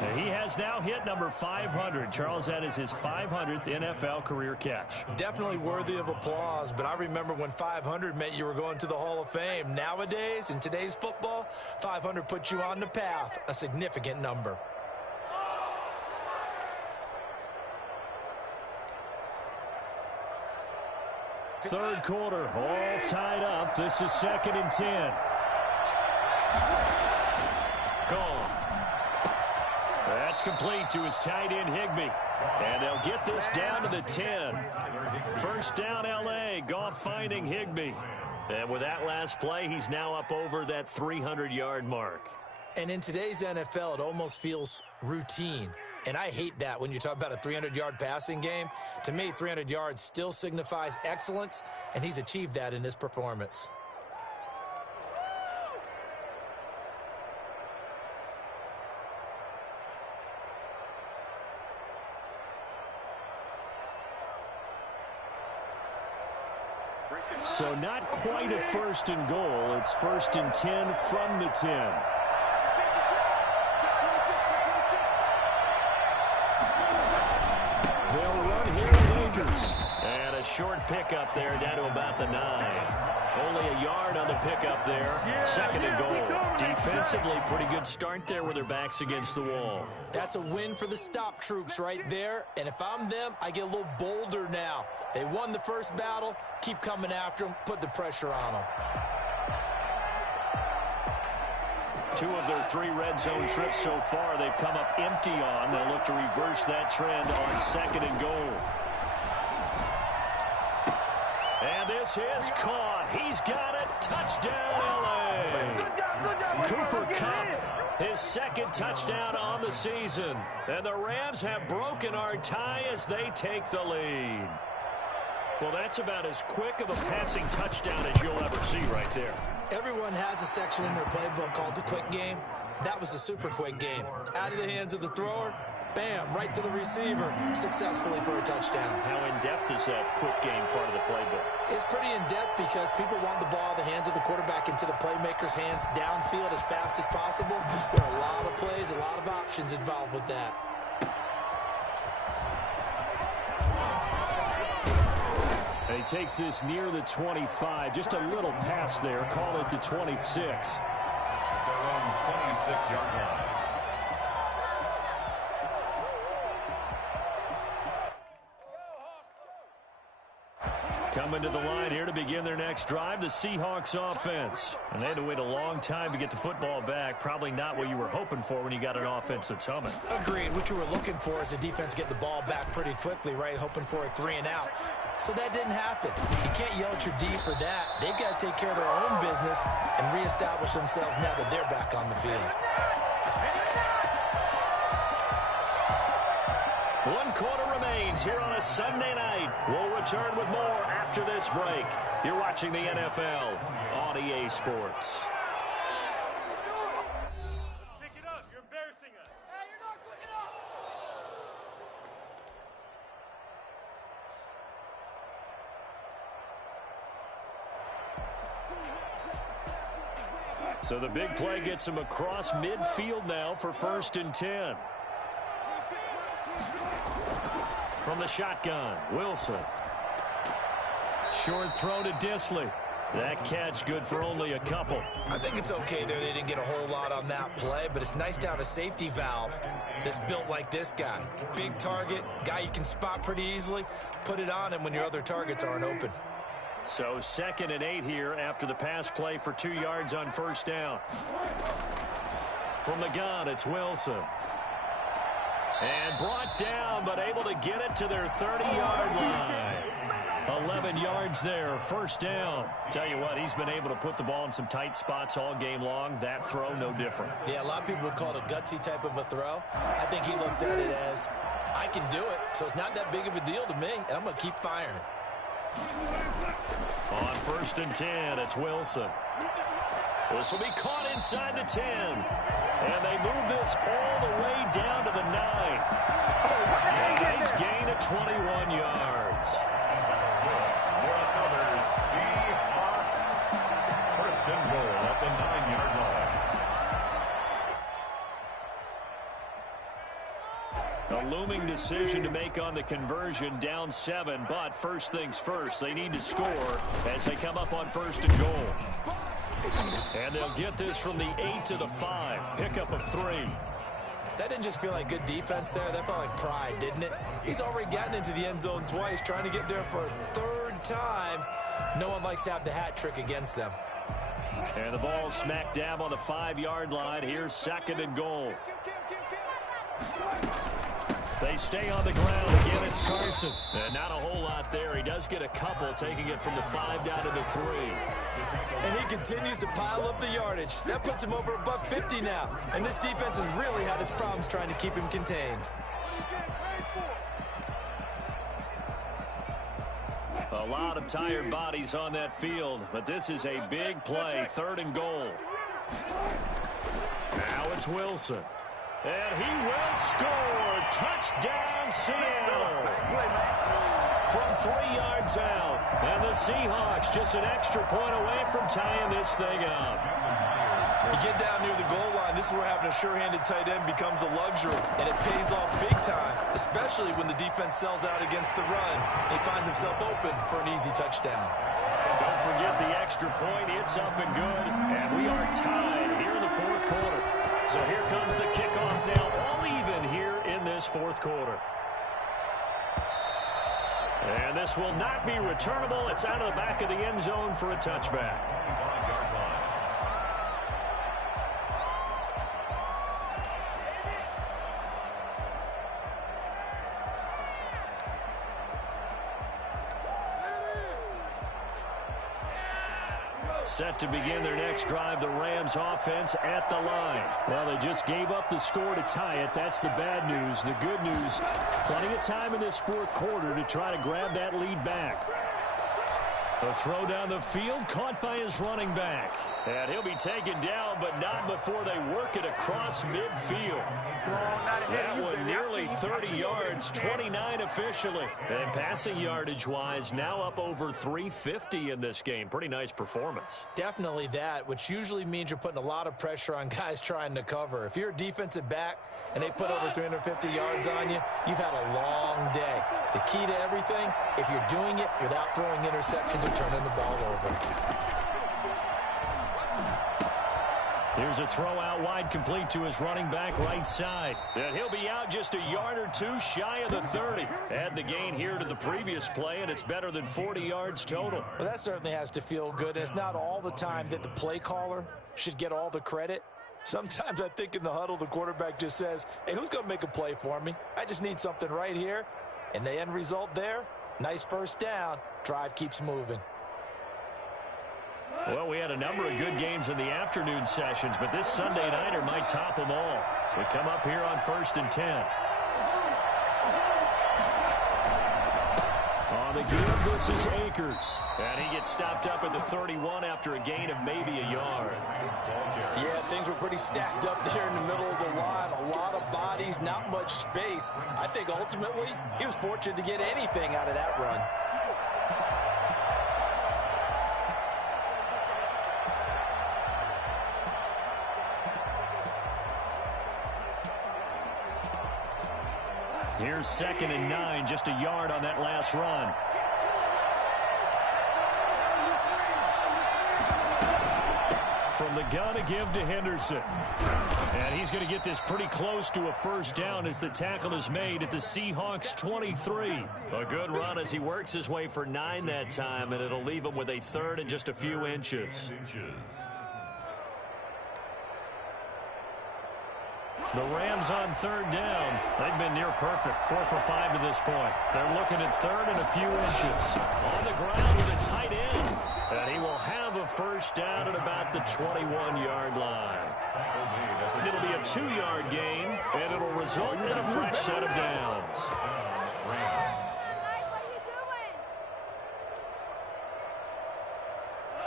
And he has now hit number 500. Charles, that is his 500th NFL career catch. Definitely worthy of applause, but I remember when 500 meant you were going to the Hall of Fame. Nowadays, in today's football, 500 puts you on the path, a significant number. Third quarter, all tied up. This is 2nd and 10. Gone. That's complete to his tight end, Higbee. And they'll get this down to the 10. First down, L.A. Goff finding Higbee. And with that last play, he's now up over that 300-yard mark. And in today's NFL, it almost feels routine. And I hate that when you talk about a 300-yard passing game. To me, 300 yards still signifies excellence, and he's achieved that in this performance. So not quite a 1st and goal. It's 1st and 10 from the 10. They'll run here with Akers. And a short pickup there down to about the 9. Only a yard on the pickup there. 2nd and goal. Defensively, pretty good start there with their backs against the wall. That's a win for the stop troops right there. And if I'm them, I get a little bolder now. They won the first battle. Keep coming after them. Put the pressure on them. 2 of their 3 red zone trips so far, they've come up empty on. They'll look to reverse that trend on 2nd and goal. And this is caught. He's got it. Touchdown, L.A. Cooper Kupp, his 2nd touchdown on the season. And the Rams have broken our tie as they take the lead. Well, that's about as quick of a passing touchdown as you'll ever see right there. Everyone has a section in their playbook called the quick game. That was a super quick game. Out of the hands of the thrower, bam, right to the receiver, successfully for a touchdown. How in-depth is that quick game part of the playbook? It's pretty in-depth because people want the ball, the hands of the quarterback, into the playmaker's hands downfield as fast as possible. There are a lot of plays, a lot of options involved with that. And he takes this near the 25. Just a little pass there. Call it the 26. Their own 26-yard line. Coming to the line here to begin their next drive, the Seahawks offense. And they had to wait a long time to get the football back. Probably not what you were hoping for when you got an offense that's humming. Agreed. What you were looking for is the defense get the ball back pretty quickly, right? Hoping for a 3 and out. So that didn't happen. You can't yell at your D for that. They've got to take care of their own business and reestablish themselves now that they're back on the field. 1 quarter remains here on a Sunday night. We'll return with more after this break. You're watching the NFL on EA Sports. Pick it up. You're embarrassing us. Hey, you're not quick enough. So the big play gets him across midfield now for 1st and 10. From the shotgun, Wilson. Short throw to Disley. That catch good for only a couple. I think it's okay there. They didn't get a whole lot on that play, but it's nice to have a safety valve that's built like this guy. Big target, guy you can spot pretty easily. Put it on him when your other targets aren't open. So 2nd and 8 here after the pass play for 2 yards on 1st down. From the gun, it's Wilson. And brought down, but able to get it to their 30-yard line. 11 yards there, 1st down. Tell you what, he's been able to put the ball in some tight spots all game long. That throw, no different. Yeah, a lot of people would call it a gutsy type of a throw. I think he looks at it as, I can do it, so it's not that big of a deal to me, and I'm going to keep firing. On 1st and 10, it's Wilson. This will be caught inside the 10. And they move this all the way down to the 9. A nice gain of 21 yards. Another Seahawks 1st and goal at the 9-yard line. A looming decision to make on the conversion, down 7. But first things first, they need to score as they come up on 1st and goal. And they'll get this from the 8 to the 5. Pickup of 3. That didn't just feel like good defense there. That felt like pride, didn't it? He's already gotten into the end zone twice, trying to get there for a 3rd time. No one likes to have the hat trick against them. And the ball smack dab on the 5-yard line. Here's 2nd and goal. They stay on the ground. Again, it's Carson. And not a whole lot there. He does get a couple, taking it from the 5 down to the 3. And he continues to pile up the yardage. That puts him over $150 now. And this defense has really had its problems trying to keep him contained. A lot of tired bodies on that field, but this is a big play. 3rd and goal. Now it's Wilson. And he will score. Touchdown, Seattle. From 3 yards out. And the Seahawks just an extra point away from tying this thing up. You get down near the goal line, this is where having a sure-handed tight end becomes a luxury. And it pays off big time, especially when the defense sells out against the run. He finds himself open for an easy touchdown. Don't forget the extra point. It's up and good. And we are tied here in the 4th quarter. So here comes the kickoff now, all even here in this 4th quarter. And this will not be returnable. It's out of the back of the end zone for a touchback. Set to begin their next drive, the Rams offense at the line. Well, they just gave up the score to tie it. That's the bad news. The good news, plenty of time in this fourth quarter to try to grab that lead back. A throw down the field, caught by his running back. And he'll be taken down, but not before they work it across midfield. That one nearly 30 yards, 29 officially. And passing yardage-wise, now up over 350 in this game. Pretty nice performance. Definitely that, which usually means you're putting a lot of pressure on guys trying to cover. If you're a defensive back and they put over 350 yards on you, you've had a long day. The key to everything, if you're doing it without throwing interceptions or turning the ball over. Here's a throw out wide, complete to his running back right side. And he'll be out just a yard or two shy of the 30. Add the gain here to the previous play, and it's better than 40 yards total. Well, that certainly has to feel good, and it's not all the time that the play caller should get all the credit. Sometimes I think in the huddle, the quarterback just says, hey, who's going to make a play for me? I just need something right here. And the end result there, nice first down. Drive keeps moving. Well, we had a number of good games in the afternoon sessions, but this Sunday nighter might top them all. So we come up here on 1st and 10. On the give, this is Akers. And he gets stopped up at the 31 after a gain of maybe a yard. Yeah, things were pretty stacked up there in the middle of the line. A lot of bodies, not much space. I think ultimately he was fortunate to get anything out of that run. Here's 2nd and 9, just a yard on that last run. From the gun, a give to Henderson. And he's going to get this pretty close to a first down as the tackle is made at the Seahawks 23. A good run as he works his way for 9 that time, and it'll leave him with a 3rd and just a few inches. The Rams on 3rd down. They've been near perfect, 4 for 5 to this point. They're looking at 3rd and a few inches. On the ground with a tight end. And he will have a first down at about the 21-yard line. It'll be a 2-yard gain, and it'll result in a fresh set of downs.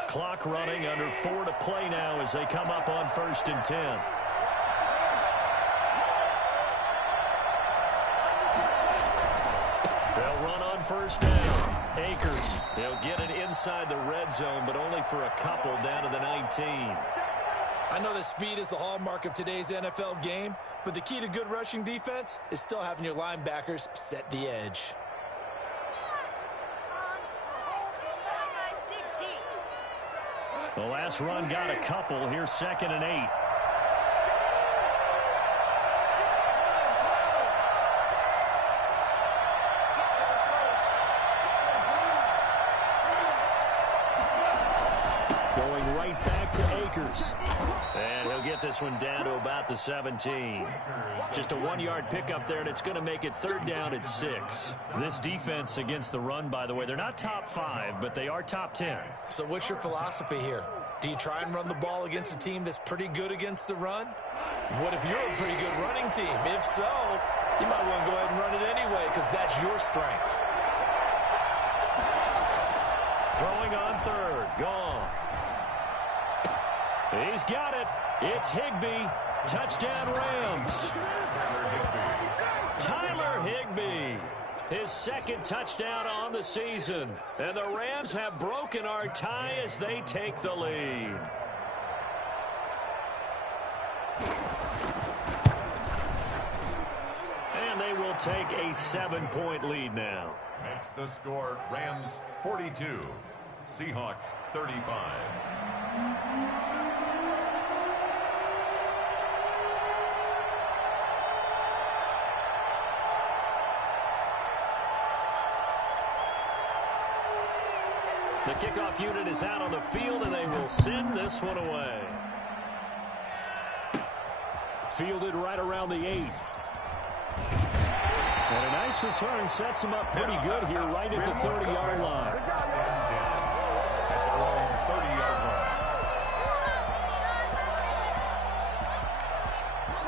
Clock running, under 4 to play now as they come up on 1st and 10. They'll run on first down. Akers, he'll get it inside the red zone, but only for a couple down to the 19. I know that speed is the hallmark of today's NFL game, but the key to good rushing defense is still having your linebackers set the edge. The last run got a couple. Here's 2nd and 8. Going right back to Akers. And he'll get this one down to about the 17. Just a 1-yard pickup there, and it's going to make it 3rd down at 6. This defense against the run, by the way, they're not top 5, but they are top 10. So what's your philosophy here? Do you try and run the ball against a team that's pretty good against the run? What if you're a pretty good running team? If so, you might want to go ahead and run it anyway because that's your strength. Throwing on 3rd. Goff. He's got it. It's Higbee. Touchdown Rams. Tyler Higbee. His 2nd touchdown on the season. And the Rams have broken our tie as they take the lead. And they will take a 7-point lead now. Makes the score Rams 42, Seahawks 35. The kickoff unit is out on the field, and they will send this one away. Fielded right around the 8. And a nice return sets him up pretty good here right at the 30-yard line. At their own 30-yard line.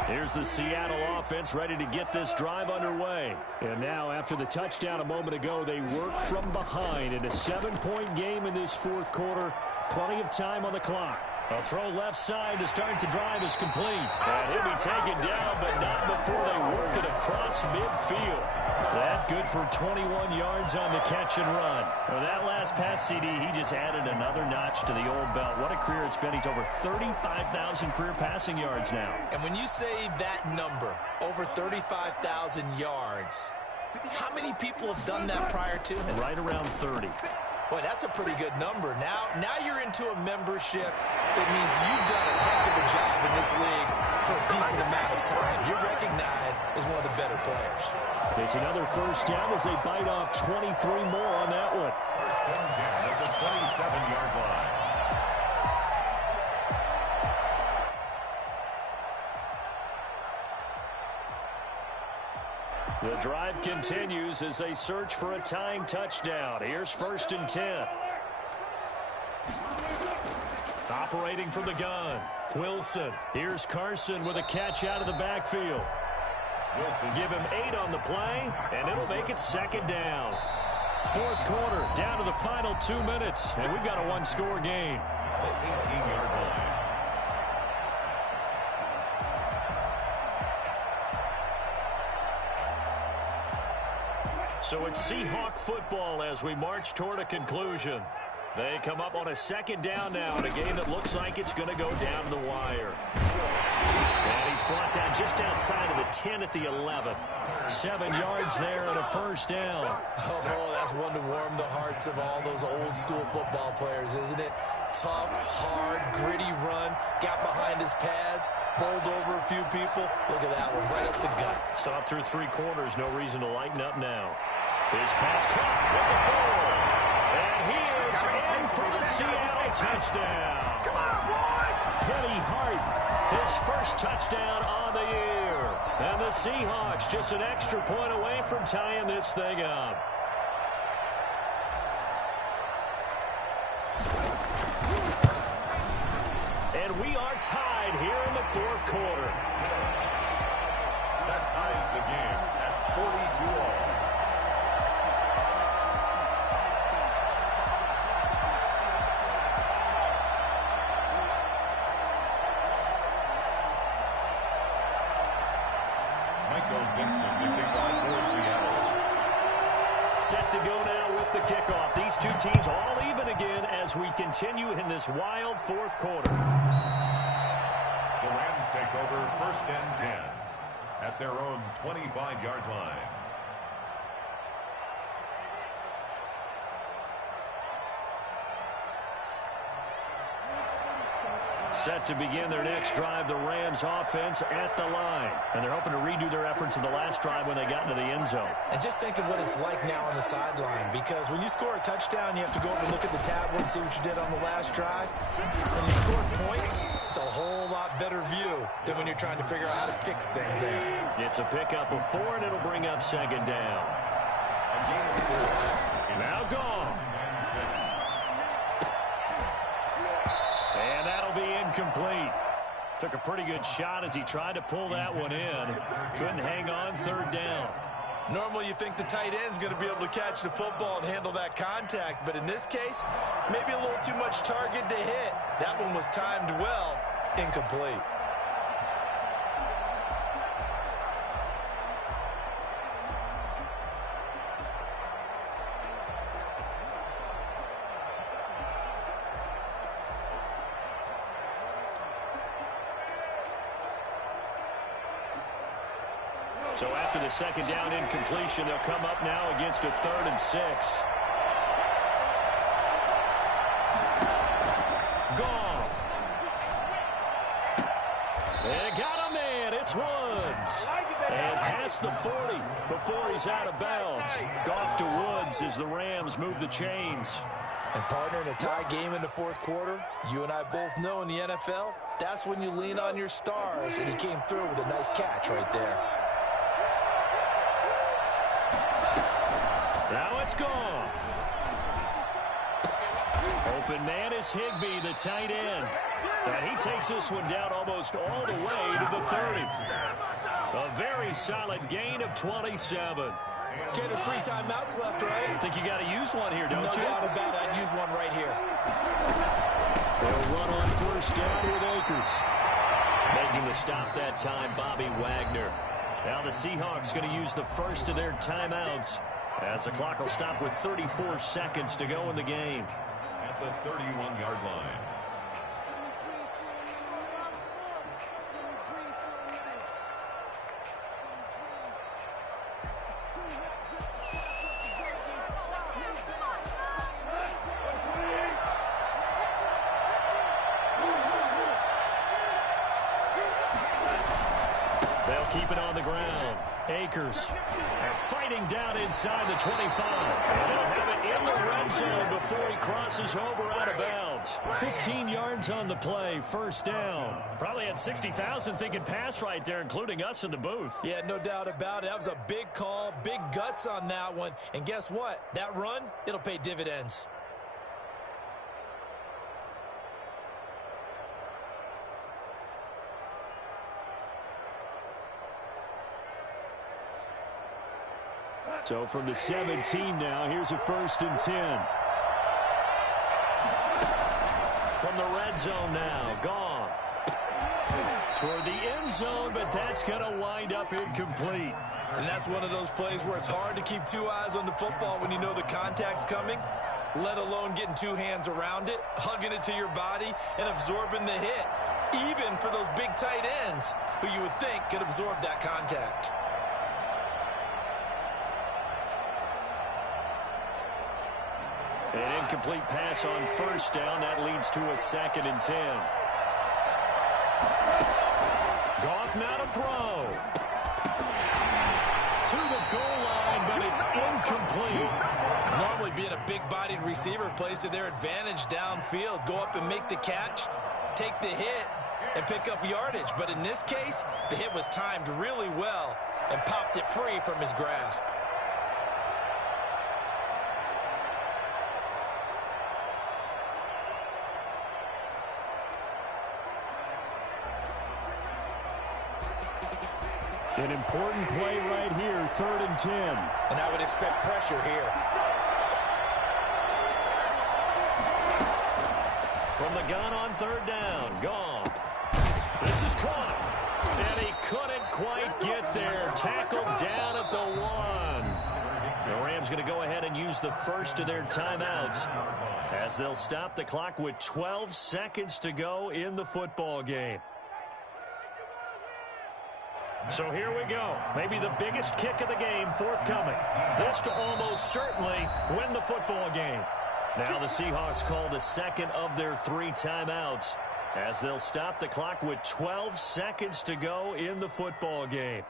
Here's the Seattle offense ready to get this drive underway. And now, after the touchdown a moment ago, they work from behind in a 7-point game in this fourth quarter. Plenty of time on the clock. A throw left side to start the drive is complete. And he'll be taken down, but not before they work it across midfield. That good for 21 yards on the catch and run. Well, that last pass CD, he just added another notch to the old belt. What a career it's been. He's over 35,000 career passing yards now. And when you say that number, over 35,000 yards, how many people have done that prior to him? Right around 30. Boy, that's a pretty good number. Now you're into a membership that means you've done a heck of a job in this league for a decent amount of time. You're recognized as one of the better players. It's another first down as they bite off 23 more on that one. First and 10 at the 27-yard line. The drive continues as they search for a tying touchdown. Here's first and 10. Operating from the gun, Wilson. Here's Carson with a catch out of the backfield. Wilson. Give him 8 on the play, and it'll make it second down. Fourth quarter, down to the final 2 minutes, and we've got a one-score game. The 18-yard line. So it's Seahawk football as we march toward a conclusion. They come up on a second down now in a game that looks like it's going to go down to the wire. And he's brought down just outside of the 10 at the 11. 7 yards there and a first down. Oh, that's one to warm the hearts of all those old school football players, isn't it? Tough, hard, gritty run. Got behind his pads, bowled over a few people. Look at that one, right up the gut. Saw it through 3 quarters. No reason to lighten up now. His pass caught with the 4. And he is in for the Seattle touchdown. Come on, boys! Penny Hart, his first touchdown on the year. And the Seahawks just an extra point away from tying this thing up. And we are tied here in the fourth quarter. That ties the game at 42-all. Set to go now with the kickoff. These two teams all even again as we continue in this wild fourth quarter. The Rams take over first and 10 at their own 25-yard line. Set to begin their next drive, the Rams offense at the line. And they're hoping to redo their efforts in the last drive when they got into the end zone. And just think of what it's like now on the sideline, because when you score a touchdown, you have to go over and look at the tablet and see what you did on the last drive. When you score points, it's a whole lot better view than when you're trying to figure out how to fix things there. It's a pickup of 4, and it'll bring up second down. Now gone. And that'll be incomplete. Took a pretty good shot as he tried to pull that one in. Couldn't hang on, third down. Normally you think the tight end's going to be able to catch the football and handle that contact, but in this case, maybe a little too much target to hit. That one was timed well, incomplete. So after the second down incompletion, they'll come up now against a 3rd and 6. Goff. They got a man. It's Woods. And past the 40 before he's out of bounds. Goff to Woods as the Rams move the chains. And partner, in a tie game in the fourth quarter, you and I both know in the NFL, that's when you lean on your stars. And he came through with a nice catch right there. Now it's gone. Open man is Higbee, the tight end. And he takes this one down almost all the way to the 30. A very solid gain of 27. Okay, there's 3 timeouts left, right? I think you got to use one here, don't you? No doubt about it. I'd use one right here. They'll run on first down with Akers. Making the stop that time, Bobby Wagner. Now the Seahawks going to use the first of their timeouts as the clock will stop with 34 seconds to go in the game. At the 31-yard line. Keep it on the ground. Akers fighting down inside the 25. And he'll have it in the red zone before he crosses over out of bounds. 15 yards on the play, first down. Probably had 60,000 thinking pass right there, including us in the booth. Yeah, no doubt about it. That was a big call, big guts on that one. And guess what? That run, it'll pay dividends. So from the 17 now, here's a 1st and 10. From the red zone now, Goff. Toward the end zone, but that's going to wind up incomplete. And that's one of those plays where it's hard to keep 2 eyes on the football when you know the contact's coming, let alone getting 2 hands around it, hugging it to your body, and absorbing the hit, even for those big tight ends who you would think could absorb that contact. An incomplete pass on first down. That leads to a 2nd and 10. Goff now to throw. To the goal line, but it's incomplete. Normally being a big-bodied receiver plays to their advantage downfield. Go up and make the catch, take the hit, and pick up yardage. But in this case, the hit was timed really well and popped it free from his grasp. An important play right here, 3rd and 10. And I would expect pressure here. From the gun on 3rd down, Goff. This is caught. And he couldn't quite get there. Tackled down at the 1. The Rams going to go ahead and use the first of their timeouts as they'll stop the clock with 12 seconds to go in the football game. So here we go. Maybe the biggest kick of the game forthcoming. This to almost certainly win the football game. Now the Seahawks call the second of their 3 timeouts as they'll stop the clock with 12 seconds to go in the football game.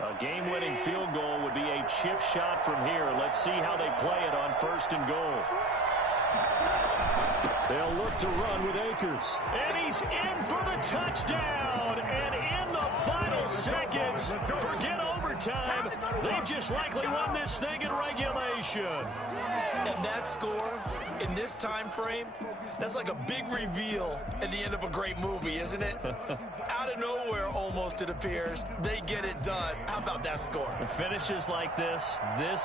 A game-winning field goal would be a chip shot from here. Let's see how they play it on 1st and goal. They'll look to run with Akers. And he's in for the touchdown. And in the final seconds, forget overtime. They've just likely won this thing in regulation. And that score in this time frame, that's like a big reveal at the end of a great movie, isn't it? Out of nowhere, almost, it appears, they get it done. How about that score? Finishes like this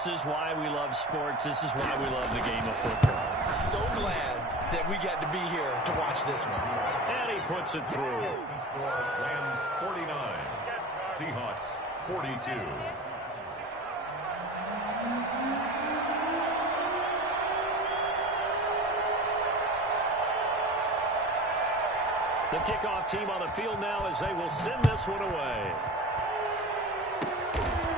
is why we love sports. This is why we love the game of football. So glad that we got to be here to watch this one. And he puts it through. Rams 49, Seahawks 42. The kickoff team on the field now as they will send this one away.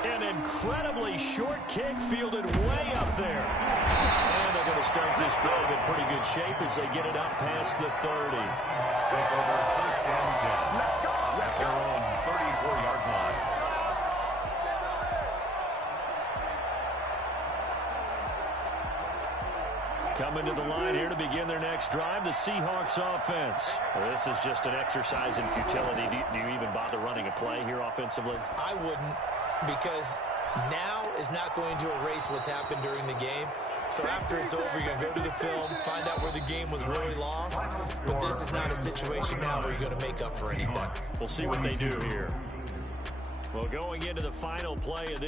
An incredibly short kick fielded way up there. And they're going to start this drive in pretty good shape as they get it up past the 30. Take over 1st and 10. Their own 34-yard line. Coming to the line here to begin their next drive, the Seahawks offense. Well, this is just an exercise in futility. Do you even bother running a play here offensively? I wouldn't, because now is not going to erase what's happened during the game. So after it's over, you're going to go to the film, find out where the game was really lost. But this is not a situation now where you're going to make up for anything. We'll see what they do here. Well, going into the final play of this